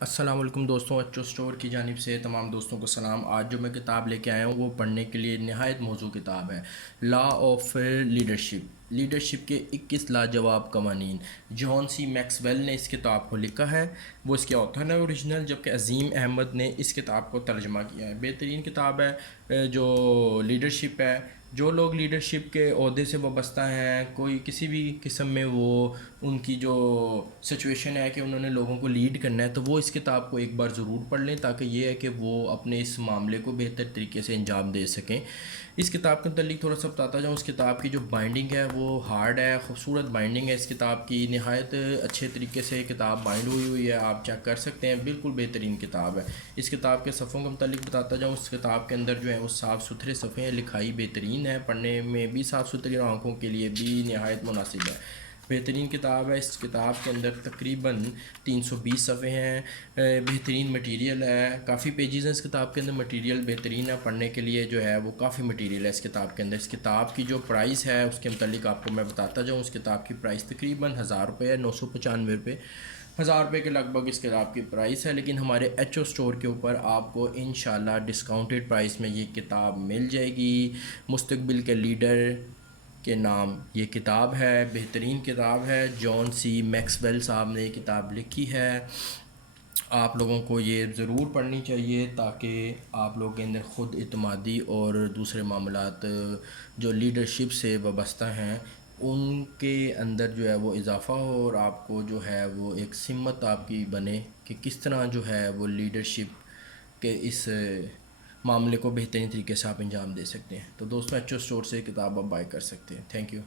السلام علیکم دوستوں، ایچو اسٹور کی جانب سے تمام دوستوں کو سلام۔ آج جو میں کتاب لے کے آیا ہوں وہ پڑھنے کے لیے نہایت موزوں کتاب ہے، لا آف لیڈرشپ کے 21 لاجواب قوانین۔ جان سی میکسویل نے اس کتاب کو لکھا ہے، وہ اس کے آتھر ہے اوریجنل، جبکہ عظیم احمد نے اس کتاب کو ترجمہ کیا ہے۔ بہترین کتاب ہے جو لیڈرشپ ہے۔ جو لوگ لیڈرشپ کے عہدے سے وابستہ ہیں، کوئی کسی بھی قسم میں وہ ان کی جو سچویشن ہے کہ انہوں نے لوگوں کو لیڈ کرنا ہے، تو وہ اس کتاب کو ایک بار ضرور پڑھ لیں، تاکہ یہ ہے کہ وہ اپنے اس معاملے کو بہتر طریقے سے انجام دے سکیں۔ اس کتاب کے متعلق تھوڑا سا بتاتا جاؤں۔ اس کتاب کی جو بائنڈنگ ہے وہ ہارڈ ہے، خوبصورت بائنڈنگ ہے اس کتاب کی، نہایت اچھے طریقے سے کتاب بائنڈ ہوئی ہے، آپ چیک کر سکتے ہیں، بالکل بہترین کتاب ہے۔ اس کتاب کے صفحوں کے متعلق بتاتا جاؤں۔ اس کتاب کے اندر جو ہے وہ صاف ستھرے صفحے ہیں، لکھائی بہترین ہے، پڑھنے میں بھی صاف ستھری، آنکھوں کے لیے بھی نہایت مناسب ہے۔ بہترین کتاب ہے۔ اس کتاب کے اندر تقریباً 320 صفحے ہیں۔ بہترین مٹیریل ہے، کافی پیجز ہیں اس کتاب کے اندر، مٹیریل بہترین ہے، پڑھنے کے لیے جو ہے وہ کافی مٹیریل ہے اس کتاب کے اندر۔ اس کتاب کی جو پرائس ہے اس کے متعلق آپ کو میں بتاتا جاؤں۔ اس کتاب کی پرائس تقریباً 1000 روپے ہے، 995 روپے، 1000 روپے کے لگ بھگ اس کتاب کی پرائس ہے، لیکن ہمارے ایچ او اسٹور کے اوپر آپ کو انشاءاللہ ڈسکاؤنٹڈ پرائس میں یہ کتاب مل جائے گی۔ مستقبل کے لیڈر کے نام یہ کتاب ہے، بہترین کتاب ہے، جان سی میکسویل صاحب نے یہ کتاب لکھی ہے۔ آپ لوگوں کو یہ ضرور پڑھنی چاہیے، تاکہ آپ لوگوں کے اندر خود اعتمادی اور دوسرے معاملات جو لیڈرشپ سے وابستہ ہیں ان کے اندر جو ہے وہ اضافہ ہو، اور آپ کو جو ہے وہ ایک سمت آپ کی بنے کہ کس طرح جو ہے وہ لیڈرشپ کے اس معاملے کو بہترین طریقے سے آپ انجام دے سکتے ہیں۔ تو دوستوں، ایچ او اسٹور سے کتاب آپ بائی کر سکتے ہیں۔ Thank you.